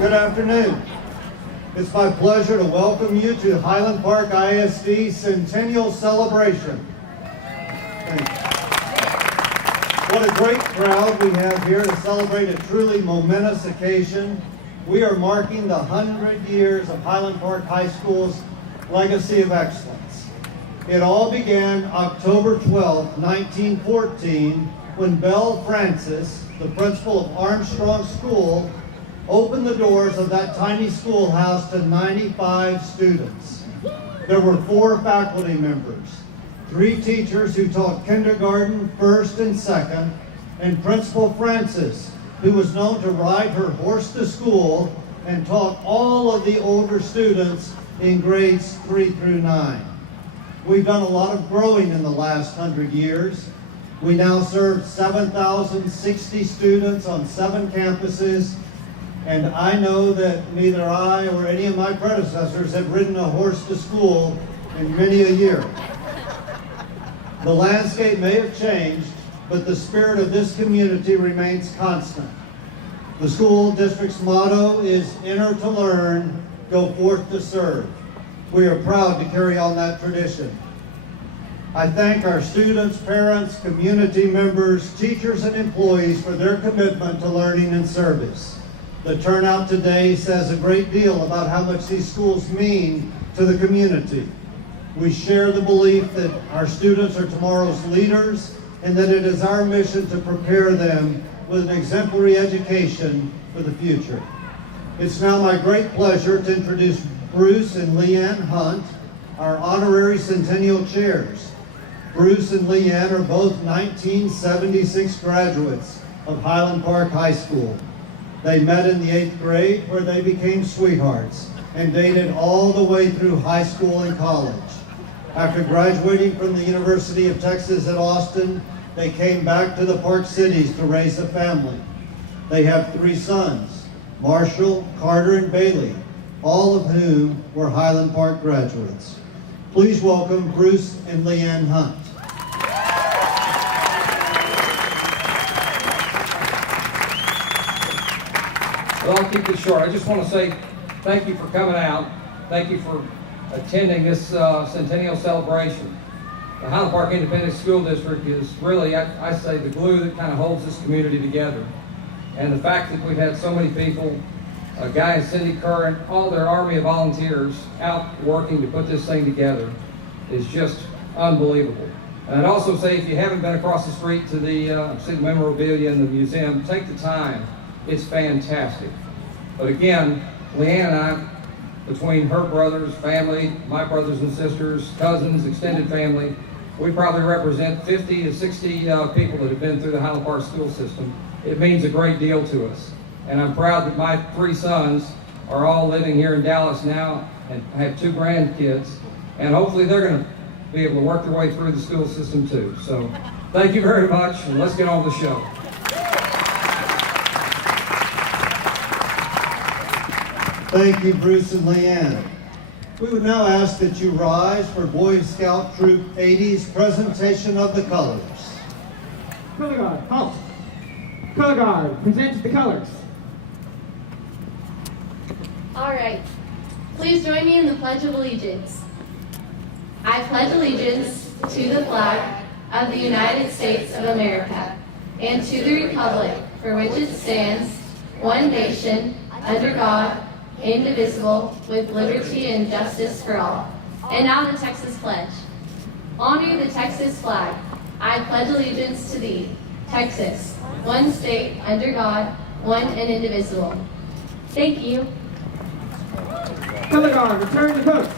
Good afternoon. It's my pleasure to welcome you to Highland Park ISD Centennial Celebration. Thank you. What a great crowd we have here to celebrate a truly momentous occasion. We are marking the 100 years of Highland Park High School's legacy of excellence. It all began October 12, 1914, when Belle Francis, the principal of Armstrong School, opened the doors of that tiny schoolhouse to 95 students. There were 4 faculty members, 3 teachers who taught kindergarten, first and second, and Principal Francis, who was known to ride her horse to school and taught all of the older students in grades 3 through 9. We've done a lot of growing in the last 100 years. We now serve 7,060 students on 7 campuses, and I know that neither I or any of my predecessors have ridden a horse to school in many a year. The landscape may have changed, but the spirit of this community remains constant. The school district's motto is enter to learn, go forth to serve. We are proud to carry on that tradition. I thank our students, parents, community members, teachers, and employees for their commitment to learning and service. The turnout today says a great deal about how much these schools mean to the community. We share the belief that our students are tomorrow's leaders and that it is our mission to prepare them with an exemplary education for the future. It's now my great pleasure to introduce Bruce and Leeanne Hunt, our honorary Centennial chairs. Bruce and Leeanne are both 1976 graduates of Highland Park High School. They met in the 8th grade where they became sweethearts and dated all the way through high school and college. After graduating from the University of Texas at Austin, they came back to the Park Cities to raise a family. They have 3 sons, Marshall, Carter, and Bailey, all of whom were Highland Park graduates. Please welcome Bruce and Leeanne Hunt. Well, I'll keep this short. I just want to say thank you for coming out. Thank you for attending this Centennial celebration. The Highland Park Independent School District is really, I say, the glue that kind of holds this community together. And the fact that we've had so many people, Guy and Cindy Curran, all their army of volunteers out working to put this thing together is just unbelievable. And I'd also say, if you haven't been across the street to see the memorabilia in the museum, take the time. It's fantastic. But again, Leeanne and I, between her brothers, family, my brothers and sisters, cousins, extended family, we probably represent 50 to 60 people that have been through the Highland Park school system. It means a great deal to us. And I'm proud that my 3 sons are all living here in Dallas now and have 2 grandkids. And hopefully they're going to be able to work their way through the school system too. So thank you very much, and let's get on with the show. Thank you, Bruce and Leeanne. We would now ask that you rise for Boy Scout Troop 80's presentation of the colors. Color guard, halt. Color guard, present the colors. All right, please join me in the Pledge of Allegiance. I pledge allegiance to the flag of the United States of America and to the republic for which it stands, one nation, under God, indivisible, with liberty and justice for all. And now the Texas Pledge. Honor the Texas flag. I pledge allegiance to thee, Texas, one state, under God, one and indivisible. Thank you. Color guard, return to post.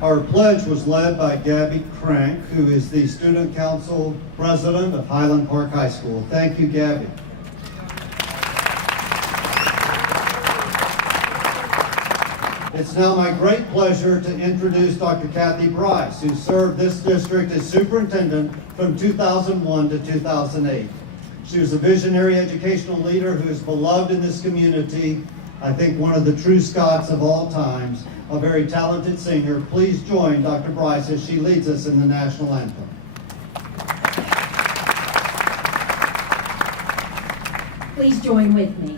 Our pledge was led by Gabby Crank, who is the Student Council President of Highland Park High School. Thank you, Gabby. It's now my great pleasure to introduce Dr. Cathy Bryce, who served this district as superintendent from 2001 to 2008. She was a visionary educational leader who is beloved in this community, I think one of the true Scots of all times, a very talented singer. Please join Dr. Bryce as she leads us in the national anthem. Please join with me.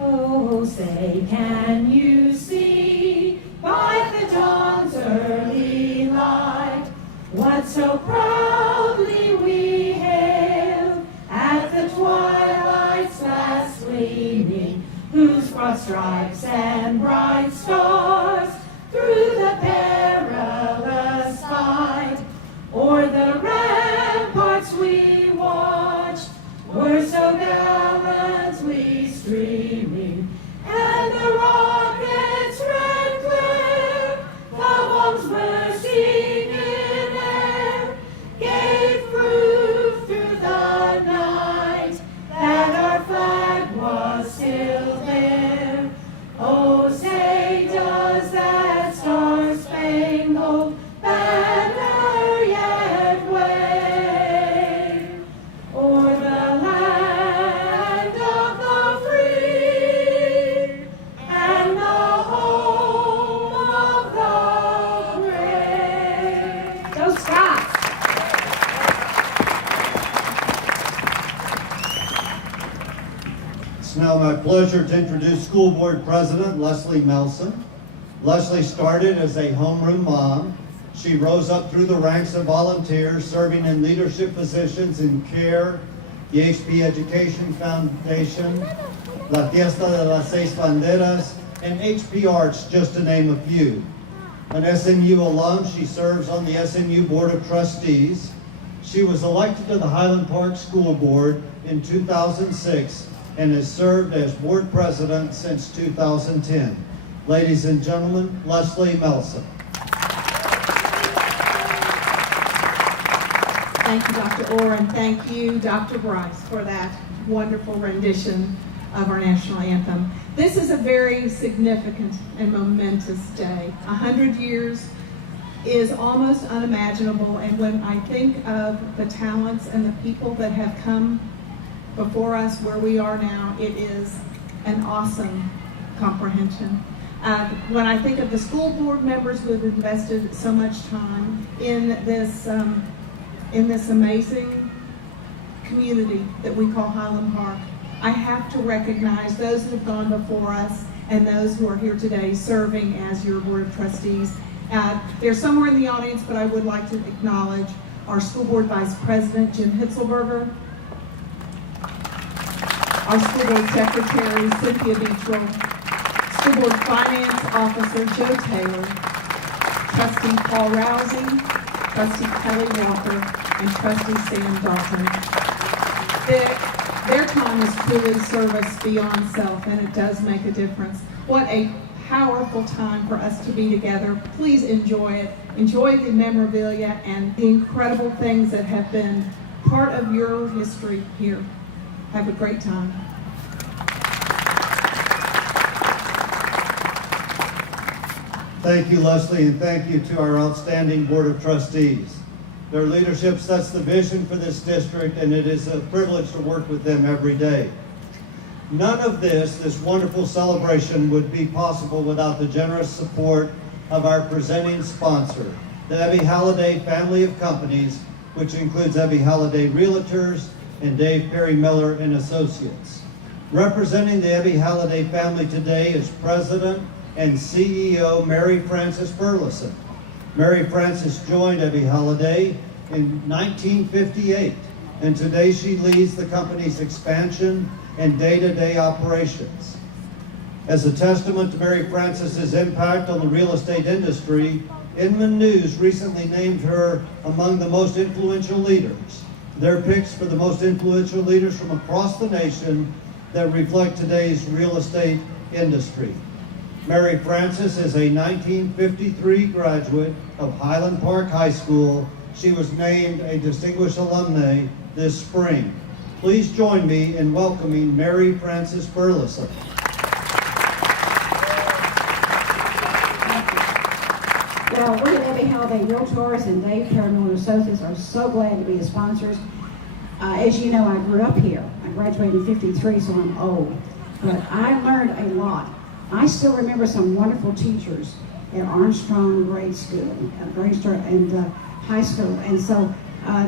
Oh, say, can you see by the dawn's early light what so proudly we hailed at the twilight's last gleaming, whose broad stripes and bright stars through the perilous fight o'er the ramparts we watched were so gallantly streaming, and the rockets' red glare, the bombs bursting in air, gave proof through the night that our flag was still there. Oh, say, does that star-spangled banner yet wave o'er the land of the free and the home of the brave? Go Scots! It's now my pleasure to introduce School Board President Leslie Melson. Leslie started as a homeroom mom. She rose up through the ranks of volunteers, serving in leadership positions in CARE, the HP Education Foundation, La Fiesta de las Seis Banderas, and HP Arts, just to name a few. An SMU alum, she serves on the SMU Board of Trustees. She was elected to the Highland Park School Board in 2006 and has served as board president since 2010. Ladies and gentlemen, Leslie Melson. Thank you, Dr. Orr, and thank you, Dr. Bryce, for that wonderful rendition of our national anthem. This is a very significant and momentous day. 100 years is almost unimaginable, and when I think of the talents and the people that have come before us where we are now, it is an awesome comprehension. When I think of the school board members who have invested so much time in this amazing community that we call Highland Park, I have to recognize those who have gone before us and those who are here today serving as your Board of Trustees. They're somewhere in the audience, but I would like to acknowledge our School Board Vice President, Jim Hitzelberger, our School Board Secretary, Cynthia Beachwell, School Board Finance Officer, Joe Taylor, Trustee Paul Rousey, Trustee Kelly Walker, and Trustee Sam Dawson. Their time is truly service beyond self, and it does make a difference. What a powerful time for us to be together. Please enjoy it. Enjoy the memorabilia and the incredible things that have been part of your history here. Have a great time. Thank you, Leslie, and thank you to our outstanding Board of Trustees. Their leadership sets the vision for this district, and it is a privilege to work with them every day. None of this wonderful celebration would be possible without the generous support of our presenting sponsor, the Ebby Halliday family of companies, which includes Ebby Halliday Realtors and Dave Perry Miller and Associates. Representing the Ebby Halliday family today is President and CEO Mary Frances Burleson. Mary Frances joined Ebby Halliday in 1958, and today she leads the company's expansion and day-to-day operations. As a testament to Mary Frances's impact on the real estate industry, Inman News recently named her among the most influential leaders. Their picks for the most influential leaders from across the nation that reflect today's real estate industry. Mary Frances is a 1953 graduate of Highland Park High School. She was named a Distinguished Alumni this spring. Please join me in welcoming Mary Frances Burleson. Well, we at Ebby Halliday Realtors and Dave Perry Miller Associates are so glad to be the sponsors. As you know, I grew up here. I graduated in '53, so I'm old. But I learned a lot. I still remember some wonderful teachers at Armstrong grade school, and high school, and so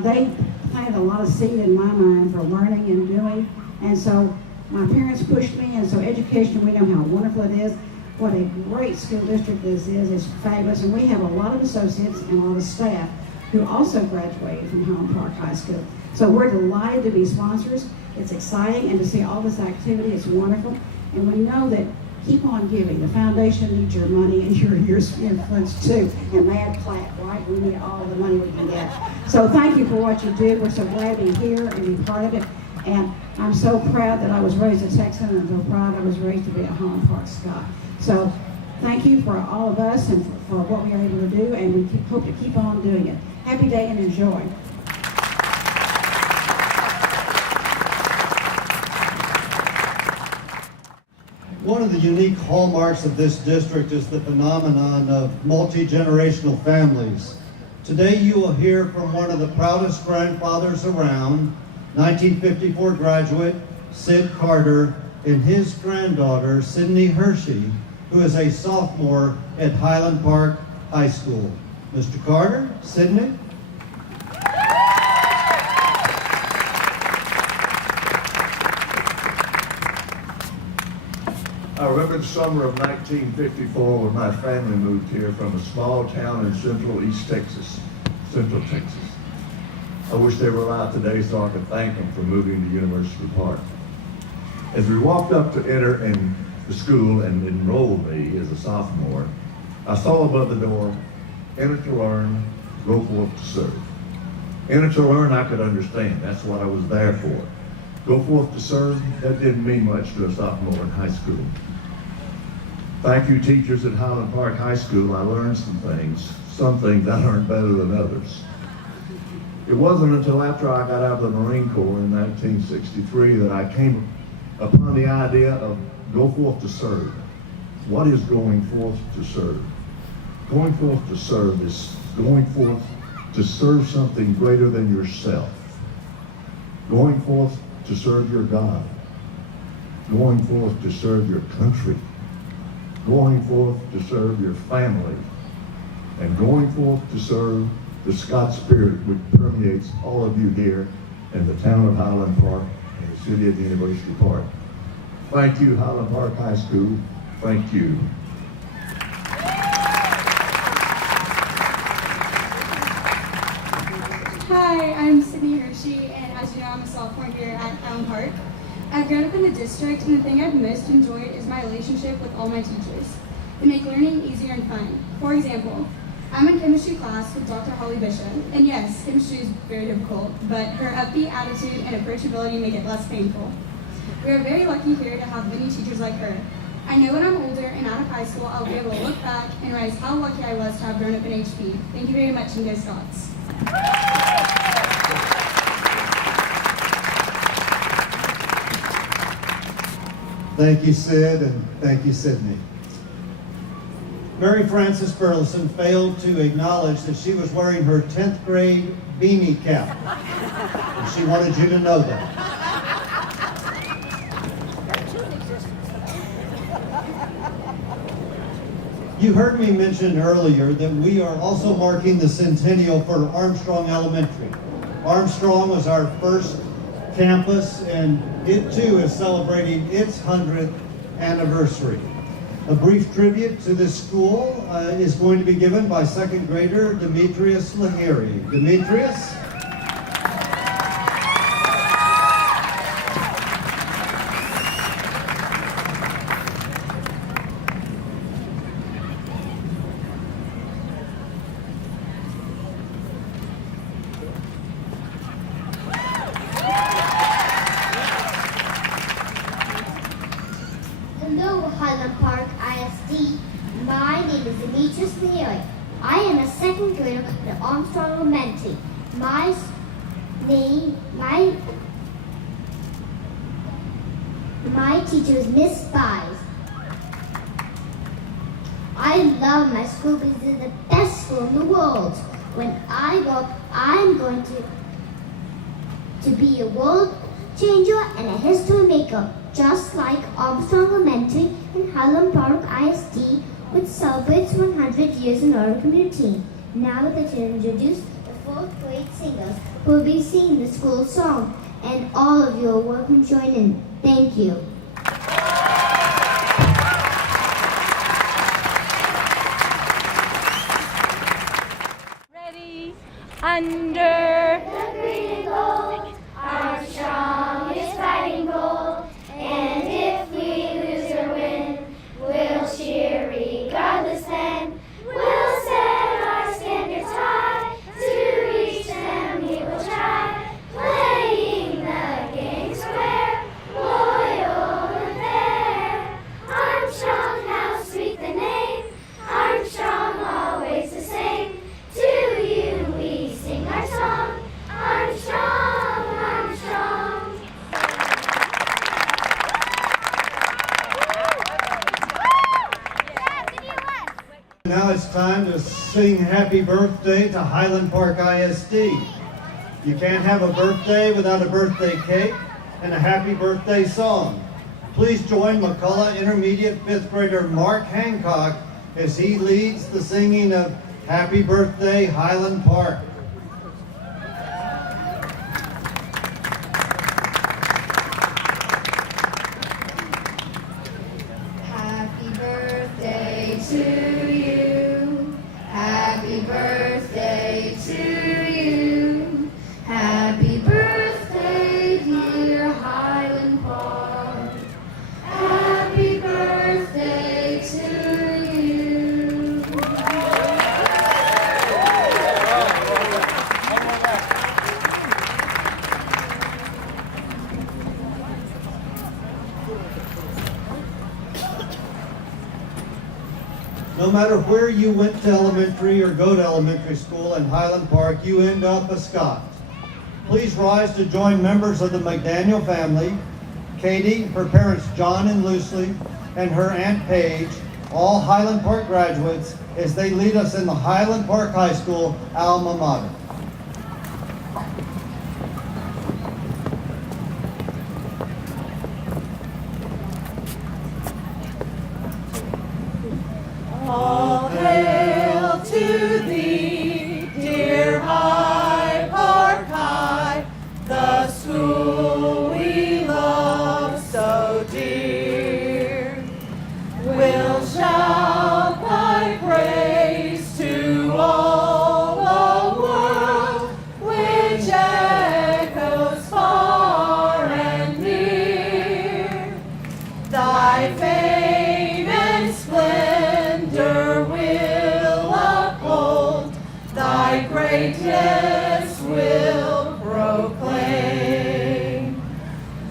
they planted a lot of seed in my mind for learning and doing. And so my parents pushed me, and so education, we know how wonderful it is. What a great school district this is. It's fabulous. And we have a lot of associates and a lot of staff who also graduated from Highland Park High School. So we're delighted to be sponsors. It's exciting, and to see all this activity, it's wonderful. And we know that keep on giving. The foundation needs your money and your influence too. And mad clap, right? We need all the money we can get. So thank you for what you do. We're so glad to be here and be part of it. And I'm so proud that I was raised a Texan, and so proud I was raised to be a Highland Park Scot. So thank you for all of us and for what we are able to do, and we hope to keep on doing it. Happy day and enjoy. One of the unique hallmarks of this district is the phenomenon of multi-generational families. Today you will hear from one of the proudest grandfathers around, 1954 graduate Sid Carter, and his granddaughter Sydney Hirschey, who is a sophomore at Highland Park High School. Mr. Carter, Sydney. I remember the summer of 1954 when my family moved here from a small town in central Texas. I wish they were alive today so I could thank them for moving to University Park. As we walked up to enter in the school and enrolled me as a sophomore, I saw above the door, enter to learn, go forth to serve. Enter to learn I could understand, that's what I was there for. Go forth to serve, that didn't mean much to a sophomore in high school. Thank you, teachers at Highland Park High School. I learned some things I learned better than others. It wasn't until after I got out of the Marine Corps in 1963 that I came upon the idea of go forth to serve. What is going forth to serve? Going forth to serve is going forth to serve something greater than yourself. Going forth to serve your God. Going forth to serve your country. Going forth to serve your family. And going forth to serve the Scott spirit which permeates all of you here in the town of Highland Park and the city of University Park. Thank you, Highland Park High School. Thank you. Hi, I'm Sydney Hirschey, and as you know, I'm a sophomore here at Highland Park. I've grown up in the district, and the thing I've most enjoyed is my relationship with all my teachers. They make learning easier and fun. For example, I'm in chemistry class with Dr. Holly Bishop, and yes, chemistry is very difficult, but her upbeat attitude and approachability make it less painful. We are very lucky here to have many teachers like her. I know when I'm older and out of high school, I'll be able to look back and realize how lucky I was to have grown up in HP. Thank you very much, and go Scots. Thank you, Sid, and thank you, Sydney. Mary Frances Burleson failed to acknowledge that she was wearing her 10th grade beanie cap. And she wanted you to know that. You heard me mention earlier that we are also marking the Centennial for Armstrong Elementary. Armstrong was our first campus, and it too is celebrating its 100th anniversary. A brief tribute to this school is going to be given by second grader Demetrios Lahiri. Demetrios? Hello, Highland Park ISD. My name is Demetrios Lahiri. I am a second grader at Armstrong Elementary. My teacher is Miss Bryce. I love my school because it's the best school in the world. When I grow up, I'm going to be a world changer and a history maker, just like Armstrong Elementary and Highland Park ISD, which celebrates 100 years in our community. Now I'd like to introduce the 4th grade singers who will be singing the school song. and all of you are welcome to join in. Thank you. Ready, under The green and gold, Armstrong is fighting gold, and if we lose or win, we'll cheer regardless then. We'll set our standards high, to reach them we will try, playing the game square, loyal and fair. Armstrong, how sweet the name, Armstrong, always the same. To you we sing our song, Armstrong, Armstrong. Now it's time to sing happy birthday to Highland Park ISD. You can't have a birthday without a birthday cake and a happy birthday song. Please join McCulloch Intermediate 5th grader Mark Hancock as he leads the singing of Happy Birthday Highland Park. Happy birthday to you. Happy birthday to you. Happy birthday, dear Highland Park. Happy birthday to you. No matter where you went to elementary or go to elementary school in Highland Park, you end up a Scot. Please rise to join members of the McDaniel family, Katie, her parents John and Lucy, and her Aunt Paige, all Highland Park graduates, as they lead us in the Highland Park High School alma mater. All hail to thee, dear High Park High, the school we love so dear. We'll shout thy praise to all the world, which echoes far and near. Thy fame and splendor will uphold, thy greatness will proclaim.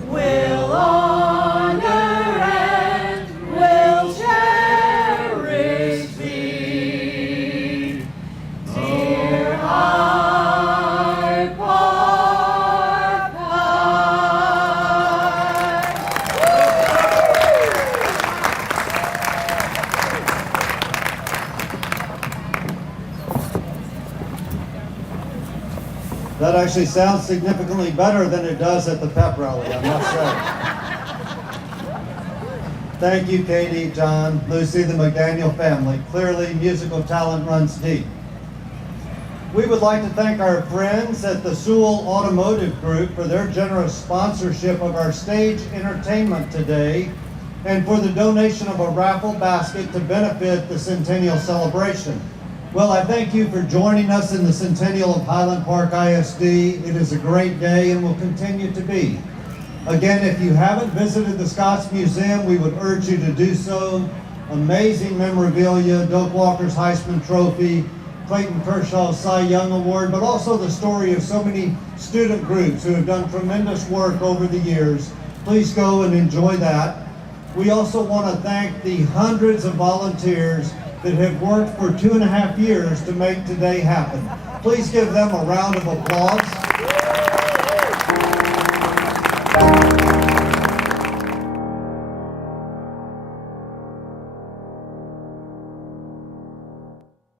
We'll honor and we'll cherish thee, dear High Park High. That actually sounds significantly better than it does at the pep rally, I must say. Thank you, Katie, John, Lucy, the McDaniel family. Clearly, musical talent runs deep. We would like to thank our friends at the Sewell Automotive Group for their generous sponsorship of our stage entertainment today and for the donation of a raffle basket to benefit the Centennial celebration. Well, I thank you for joining us in the Centennial of Highland Park ISD. It is a great day and will continue to be. Again, if you haven't visited the Scotts Museum, we would urge you to do so. Amazing memorabilia, Doak Walker's Heisman Trophy, Clayton Kershaw's Cy Young Award, but also the story of so many student groups who have done tremendous work over the years. Please go and enjoy that. We also want to thank the hundreds of volunteers that have worked for 2.5 years to make today happen. Please give them a round of applause.